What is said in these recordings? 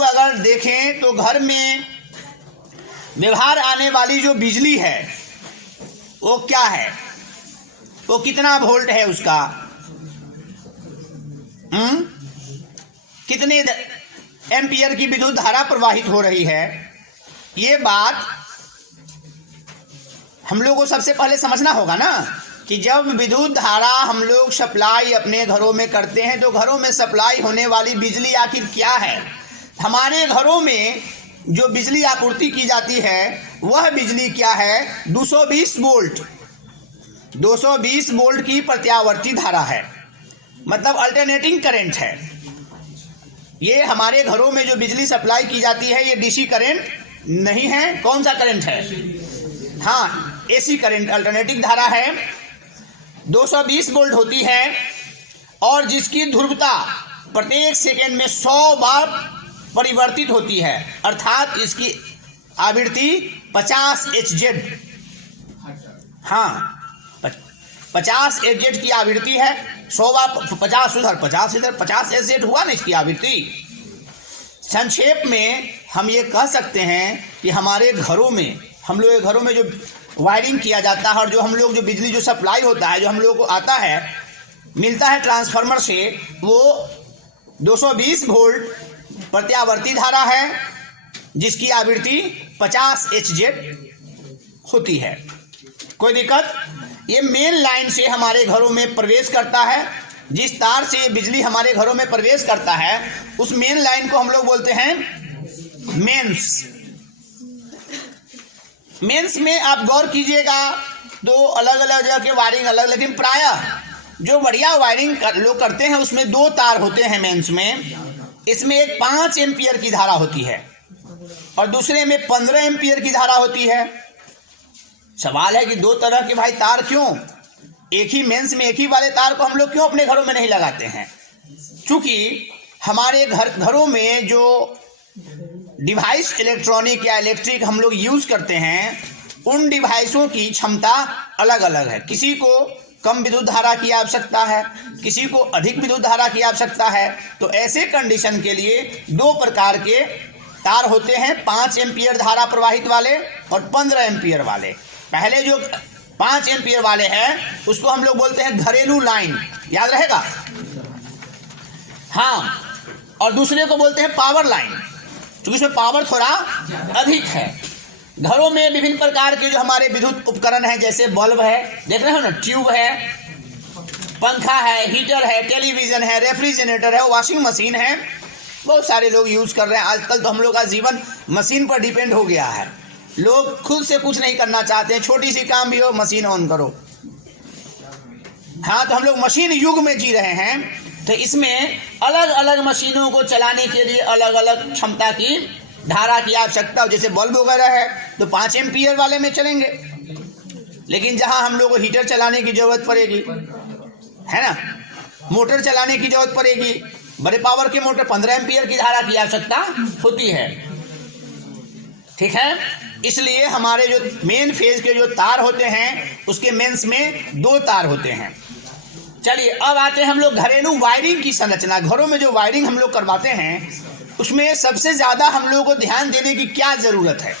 लोग अगर देखें तो घर में व्यवहार आने वाली जो बिजली है वो क्या है, वो कितना वोल्ट है उसका, कितने एम्पियर की विद्युत धारा प्रवाहित हो रही है, ये बात हम लोग को सबसे पहले समझना होगा ना कि जब विद्युत धारा हम लोग सप्लाई अपने घरों में करते हैं तो घरों में सप्लाई होने वाली बिजली आखिर क्या है। हमारे घरों में जो बिजली आपूर्ति की जाती है वह बिजली क्या है, 220 वोल्ट 220 वोल्ट की प्रत्यावर्ती धारा है, मतलब अल्टरनेटिंग करंट है। ये हमारे घरों में जो बिजली सप्लाई की जाती है ये डीसी करंट नहीं है। कौन सा करंट है? हाँ, एसी करंट, अल्टरनेटिंग धारा है, 220 वोल्ट होती है और जिसकी ध्रुवता प्रत्येक सेकेंड में 100 बार परिवर्तित होती है, अर्थात इसकी आवृत्ति 50 Hz, हाँ 50 Hz की आवृत्ति है। 100 बार 50 उधर 50 इधर 50 Hz हुआ ना इसकी आवृत्ति। संक्षेप में हम ये कह सकते हैं कि हमारे घरों में, हम लोग घरों में जो वायरिंग किया जाता है और जो हम लोग जो बिजली जो सप्लाई होता है, जो हम लोग को आता है, मिलता है ट्रांसफार्मर से, वो 220 वोल्ट प्रत्यावर्ती धारा है जिसकी आवृत्ति 50 Hz होती है। कोई दिक्कत? ये मेन लाइन से हमारे घरों में प्रवेश करता है। जिस तार से बिजली हमारे घरों में प्रवेश करता है उस मेन लाइन को हम लोग बोलते हैं मेंस। मेंस में आप गौर कीजिएगा तो अलग अलग जगह के वायरिंग अलग, लेकिन प्रायः जो बढ़िया वायरिंग लोग करते हैं उसमें 2 तार होते हैं मेंस में। इसमें एक 5 एम्पियर की धारा होती है और दूसरे में 15 एम्पियर की धारा होती है। सवाल है कि 2 तरह के भाई तार क्यों? एक ही मेंस में एक ही वाले तार को हम लोग क्यों अपने घरों में नहीं लगाते हैं? क्योंकि हमारे घरों में जो डिवाइस इलेक्ट्रॉनिक या इलेक्ट्रिक हम लोग यूज़ करते हैं उन डिवाइसों की क्षमता अलग अलग है। किसी को कम विद्युत धारा की आवश्यकता है, किसी को अधिक विद्युत धारा की आवश्यकता है। तो ऐसे कंडीशन के लिए 2 प्रकार के तार होते हैं, 5 एम्पियर धारा प्रवाहित वाले और 15 एम्पियर वाले। पहले जो 5 एम्पियर वाले हैं उसको हम लोग बोलते हैं घरेलू लाइन, याद रहेगा। हाँ, और दूसरे को बोलते हैं पावर लाइन, क्योंकि इसमें पावर थोड़ा अधिक है। घरों में विभिन्न प्रकार के जो हमारे विद्युत उपकरण हैं, जैसे बल्ब है, देख रहे हो ना, ट्यूब है, पंखा है, हीटर है, टेलीविज़न है, रेफ्रिजरेटर है, वॉशिंग मशीन है, बहुत सारे लोग यूज़ कर रहे हैं। आजकल तो हम लोग का जीवन मशीन पर डिपेंड हो गया है। लोग खुद से कुछ नहीं करना चाहते हैं, छोटी सी काम भी हो मशीन ऑन करो। हाँ, तो हम लोग मशीन युग में जी रहे हैं। तो इसमें अलग अलग मशीनों को चलाने के लिए अलग अलग क्षमता की धारा की आवश्यकता हो। जैसे बल्ब वगैरह है तो 5 एम्पियर वाले में चलेंगे, लेकिन जहां हम लोग को हीटर चलाने की जरूरत पड़ेगी, है ना, मोटर चलाने की जरूरत पड़ेगी, बड़े पावर के मोटर 15 एम्पियर की धारा की आवश्यकता होती है। ठीक है, इसलिए हमारे जो मेन फेज के जो तार होते हैं उसके मेंस में 2 तार होते हैं। चलिए अब आते हैं हम लोग घरेलू वायरिंग की संरचना। घरों में जो वायरिंग हम लोग करवाते हैं उसमें सबसे ज़्यादा हम लोगों को ध्यान देने की क्या ज़रूरत है,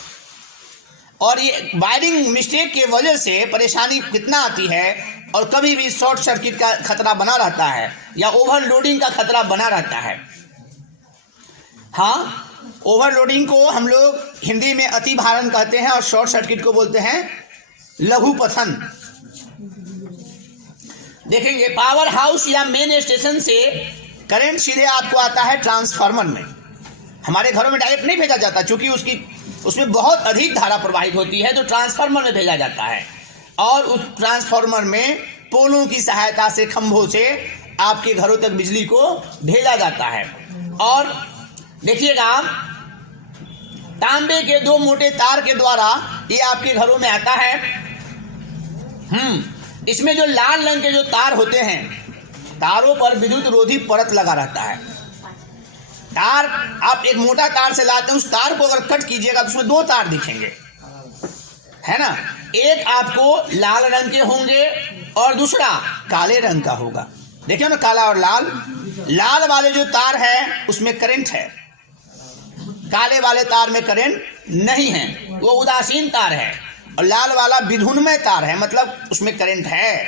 और ये वायरिंग मिस्टेक के वजह से परेशानी कितना आती है, और कभी भी शॉर्ट सर्किट का खतरा बना रहता है या ओवरलोडिंग का खतरा बना रहता है। हाँ, ओवरलोडिंग को हम लोग हिंदी में अति भारण कहते हैं और शॉर्ट सर्किट को बोलते हैं लघु पतन। देखेंगे पावर हाउस या मेन स्टेशन से करंट सीधे आपको आता है ट्रांसफार्मर में। हमारे घरों में डायरेक्ट नहीं भेजा जाता, क्योंकि उसमें बहुत अधिक धारा प्रवाहित होती है, तो ट्रांसफार्मर में भेजा जाता है और उस ट्रांसफार्मर में पोलों की सहायता से, खंभों से आपके घरों तक बिजली को भेजा जाता है। और देखिएगा तांबे के 2 मोटे तार के द्वारा ये आपके घरों में आता है। इसमें जो लाल रंग के जो तार होते हैं, तारों पर विद्युत रोधी परत लगा रहता है। तार आप एक मोटा तार से लाते हैं, उस तार को अगर कट कीजिएगा तो उसमें 2 तार दिखेंगे, है ना। एक आपको लाल रंग के होंगे और दूसरा काले रंग का होगा। देखिए ना, काला और लाल। लाल वाले जो तार है उसमें करंट है, काले वाले तार में करंट नहीं है, वो उदासीन तार है। और लाल वाला विधुनमय तार है, मतलब उसमें करंट है।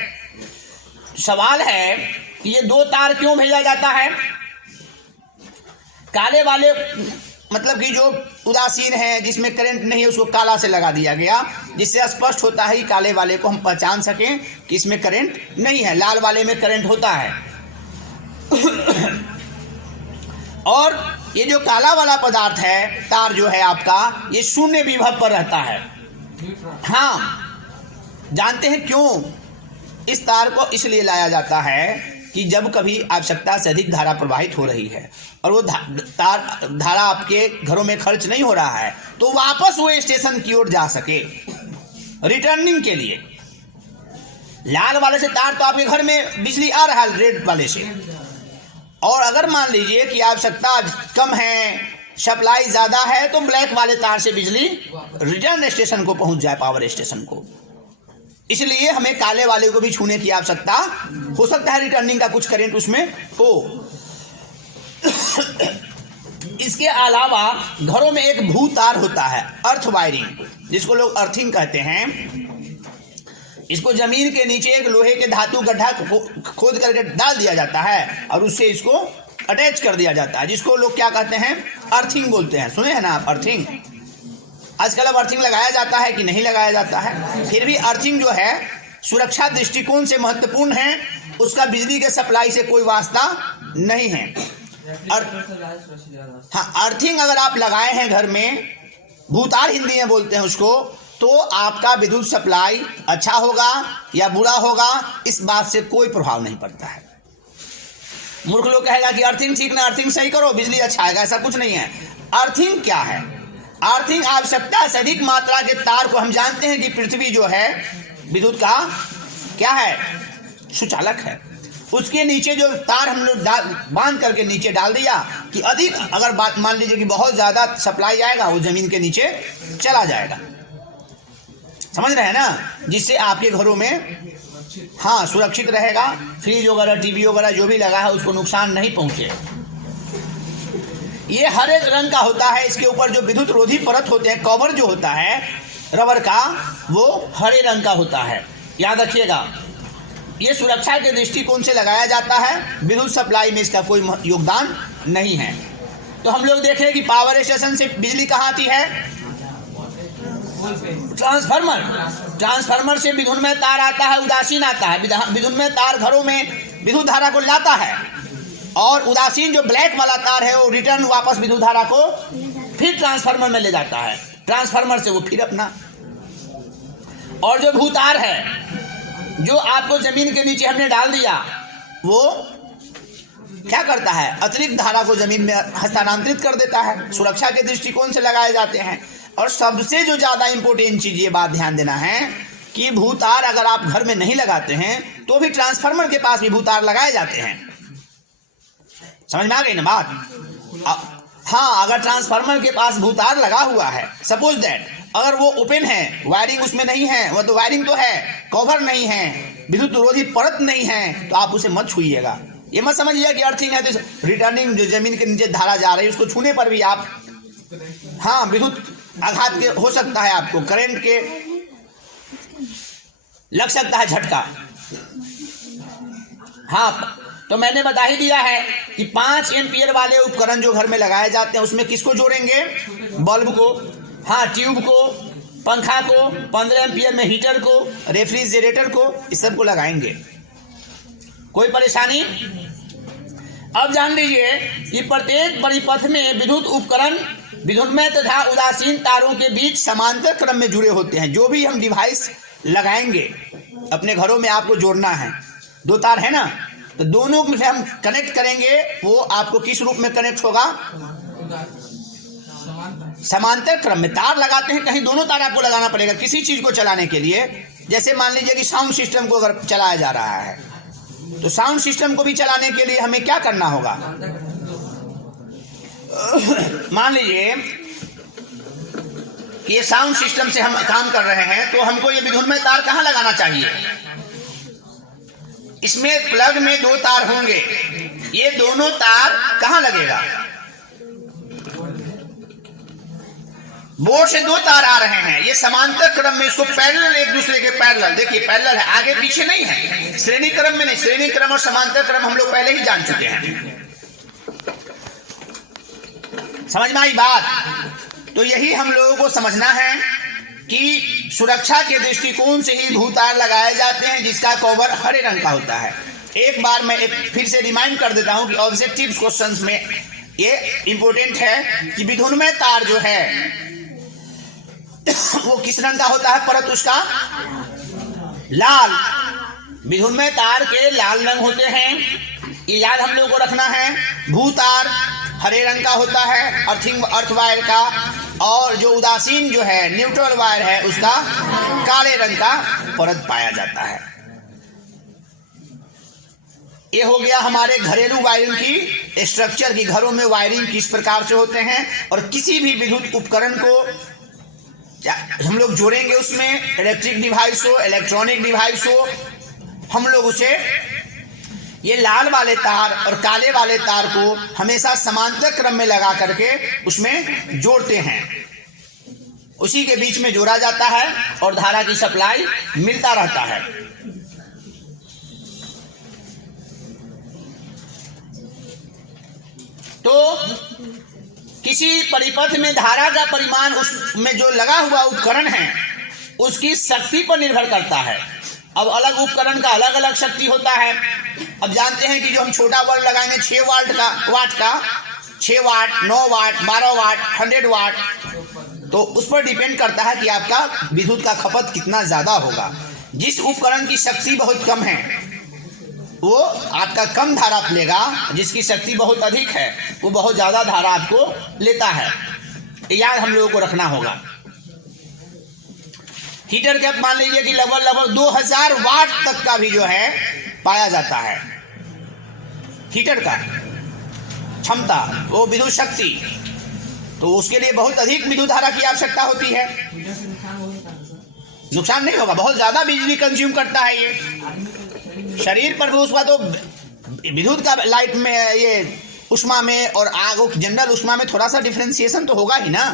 सवाल है कि ये दो तार क्यों भेजा जाता है? काले वाले मतलब कि जो उदासीन है, जिसमें करंट नहीं है, उसको काला से लगा दिया गया, जिससे स्पष्ट होता है कि काले वाले को हम पहचान सकें कि इसमें करंट नहीं है। लाल वाले में करंट होता है। और ये जो काला वाला पदार्थ है, तार जो है आपका, ये शून्य विभव पर रहता है। हाँ, जानते हैं क्यों इस तार को इसलिए लाया जाता है कि जब कभी आवश्यकता से अधिक धारा प्रवाहित हो रही है और वो धारा आपके घरों में खर्च नहीं हो रहा है, तो वापस वो स्टेशन की ओर जा सके रिटर्निंग के लिए। लाल वाले से तार तो आपके घर में बिजली आ रहा है रेड वाले से, और अगर मान लीजिए कि आवश्यकता कम है, सप्लाई ज़्यादा है, तो ब्लैक वाले तार से बिजली रिटर्न स्टेशन को पहुंच जाए, पावर स्टेशन को। इसलिए हमें काले वाले को भी छूने की आवश्यकता हो सकता है, रिटर्निंग का कुछ करंट उसमें हो। इसके अलावा घरों में एक भू तार होता है, अर्थ वायरिंग, जिसको लोग अर्थिंग कहते हैं। इसको जमीन के नीचे एक लोहे के धातु गड्ढा खोद करके डाल दिया जाता है और उससे इसको अटैच कर दिया जाता है, जिसको लोग क्या कहते हैं? अर्थिंग बोलते हैं। सुने हैं ना आप अर्थिंग? आजकल अब अर्थिंग लगाया जाता है कि नहीं लगाया जाता है? फिर भी अर्थिंग जो है सुरक्षा दृष्टिकोण से महत्वपूर्ण है, उसका बिजली के सप्लाई से कोई वास्ता नहीं है। हाँ, अर्थिंग अगर आप लगाए हैं घर में, भूतार हिंदी में बोलते हैं उसको, तो आपका विद्युत सप्लाई अच्छा होगा या बुरा होगा, इस बात से कोई प्रभाव नहीं पड़ता है। मूर्ख लोग कहेगा कि अर्थिंग ठीक ना, अर्थिंग सही करो, बिजली अच्छा आएगा, ऐसा कुछ नहीं है। अर्थिंग क्या है? अर्थिंग आवश्यकता से अधिक मात्रा के तार को, हम जानते हैं कि पृथ्वी जो है विद्युत का क्या है? सुचालक है। उसके नीचे जो तार हम लोग बांध करके नीचे डाल दिया कि अधिक, अगर बात मान लीजिए कि बहुत ज़्यादा सप्लाई आएगा, वो ज़मीन के नीचे चला जाएगा। समझ रहे हैं ना? जिससे आपके घरों में हाँ सुरक्षित रहेगा, फ्रिज वगैरह, टीवी वगैरह जो भी लगा है उसको नुकसान नहीं पहुंचे। ये हरे रंग का होता है, इसके ऊपर जो विद्युत रोधी परत होते हैं, कवर जो होता है रबर का, वो हरे रंग का होता है। याद रखिएगा, ये सुरक्षा के दृष्टिकोण से लगाया जाता है, विद्युत सप्लाई में इसका कोई योगदान नहीं है। तो हम लोग देखें कि पावर स्टेशन से बिजली कहाँ आती है? ट्रांसफार्मर से विद्युन्मय तार आता है, उदासीन आता है। विद्युन्मय तार घरों में विद्युत धारा को लाता है, और उदासीन जो ब्लैक वाला तार है वो रिटर्न वापस विद्युत धारा को फिर ट्रांसफार्मर में ले जाता है, ट्रांसफार्मर से वो फिर अपना। और जो भूतार है, जो आपको जमीन के नीचे हमने डाल दिया, वो क्या करता है? अतिरिक्त धारा को जमीन में हस्तांतरित कर देता है। सुरक्षा के दृष्टिकोण से लगाए जाते हैं। और सबसे जो ज़्यादा इंपॉर्टेंट चीज़, ये बात ध्यान देना है कि भूतार अगर आप घर में नहीं लगाते हैं तो भी ट्रांसफार्मर के पास भी भूतार लगाए जाते हैं। समझ में आ गई ना बात? हाँ, अगर ट्रांसफार्मर के पास भूतार लगा हुआ है, सपोज दैट अगर वो ओपन है, वायरिंग उसमें नहीं है, वो तो वायरिंग तो है, कवर नहीं है, विद्युत रोधी परत नहीं है, तो आप उसे मत छूइएगा। ये मत समझिए कि अर्थिंग है तो रिटर्निंग जो जमीन के नीचे धारा जा रही है उसको छूने पर भी आप हाँ विद्युत आघात के हो सकता है, आपको करंट के लग सकता है झटका। हाँ, तो मैंने बता ही दिया है कि 5 एम्पियर वाले उपकरण जो घर में लगाए जाते हैं उसमें किसको जोड़ेंगे? बल्ब को, हाँ ट्यूब को, पंखा को, 15 एम्पियर में हीटर को, रेफ्रिजरेटर को, इस सब को लगाएंगे। कोई परेशानी? अब जान लीजिए कि प्रत्येक परिपथ में विद्युत उपकरण विद्युन्मय तथा उदासीन तारों के बीच समांतर क्रम में जुड़े होते हैं। जो भी हम डिवाइस लगाएंगे अपने घरों में, आपको जोड़ना है, 2 तार है ना, तो दोनों में से हम कनेक्ट करेंगे, वो आपको किस रूप में कनेक्ट होगा? समांतर क्रम में तार लगाते हैं। कहीं दोनों तार आपको लगाना पड़ेगा किसी चीज को चलाने के लिए। जैसे मान लीजिए कि साउंड सिस्टम को अगर चलाया जा रहा है, तो साउंड सिस्टम को भी चलाने के लिए हमें क्या करना होगा? मान लीजिए कि ये साउंड सिस्टम से हम काम कर रहे हैं, तो हमको ये विद्युन्मय तार कहाँ लगाना चाहिए? इसमें प्लग में 2 तार होंगे, ये दोनों तार कहाँ लगेगा? बोर्ड से दो तार आ रहे हैं, ये समांतर क्रम में, इसको पैरेलल, एक दूसरे के पैरेलल, देखिए पैरेलल है, आगे पीछे नहीं है, श्रेणी क्रम में नहीं। श्रेणी क्रम और समांतर क्रम हम लोग पहले ही जान चुके हैं। समझ में आई बात? तो यही हम लोगों को समझना है कि सुरक्षा के दृष्टिकोण से ही भूतार लगाए जाते हैं, जिसका कवर हरे रंग का होता है। एक बार मैं फिर से रिमाइंड कर देता हूं कि ऑब्जेक्टिव क्वेश्चंस में ये इंपॉर्टेंट है कि विधुन्मय तार जो है वो किस रंग का होता है, परत उसका लाल। विधुन्मय तार के लाल रंग होते हैं, ये याद हम लोगों को रखना है। भूतार हरे रंग का होता है, अर्थ वायर का, और जो उदासीन जो है, न्यूट्रल वायर है, उसका काले रंग का परत पाया जाता है। ये हो गया हमारे घरेलू वायरिंग की स्ट्रक्चर की, घरों में वायरिंग किस प्रकार से होते हैं, और किसी भी विद्युत उपकरण को हम लोग जोड़ेंगे, उसमें इलेक्ट्रिक डिवाइस हो, इलेक्ट्रॉनिक डिवाइस हो, हम लोग उसे ये लाल वाले तार और काले वाले तार को हमेशा समांतर क्रम में लगा करके उसमें जोड़ते हैं। उसी के बीच में जोड़ा जाता है और धारा की सप्लाई मिलता रहता है। तो किसी परिपथ में धारा का परिमाण उसमें जो लगा हुआ उपकरण है उसकी शक्ति पर निर्भर करता है। अब अलग उपकरण का अलग अलग शक्ति होता है। अब जानते हैं कि जो हम छोटा बल्ब लगाएंगे 6 वाट का 6 वाट, 9 वाट, 12 वाट, 100 वाट, तो उस पर डिपेंड करता है कि आपका विद्युत का खपत कितना ज्यादा होगा। जिस उपकरण की शक्ति बहुत कम है वो आपका कम धारा लेगा, जिसकी शक्ति बहुत अधिक है वो बहुत ज्यादा धारा आपको लेता है। याद हम लोगों को रखना होगा। हीटर के मान लीजिए कि लगभग 2000 वाट तक का भी जो है पाया जाता है। हीटर का क्षमता, वो विद्युत शक्ति, तो उसके लिए बहुत अधिक विद्युत धारा की आवश्यकता होती है। नुकसान नहीं होगा, बहुत ज्यादा बिजली कंज्यूम करता है ये शरीर पर भी। उसका तो विद्युत का लाइट में, ये उष्मा में और आग जनरल उष्मा में थोड़ा सा डिफरेंशिएशन तो होगा ही ना।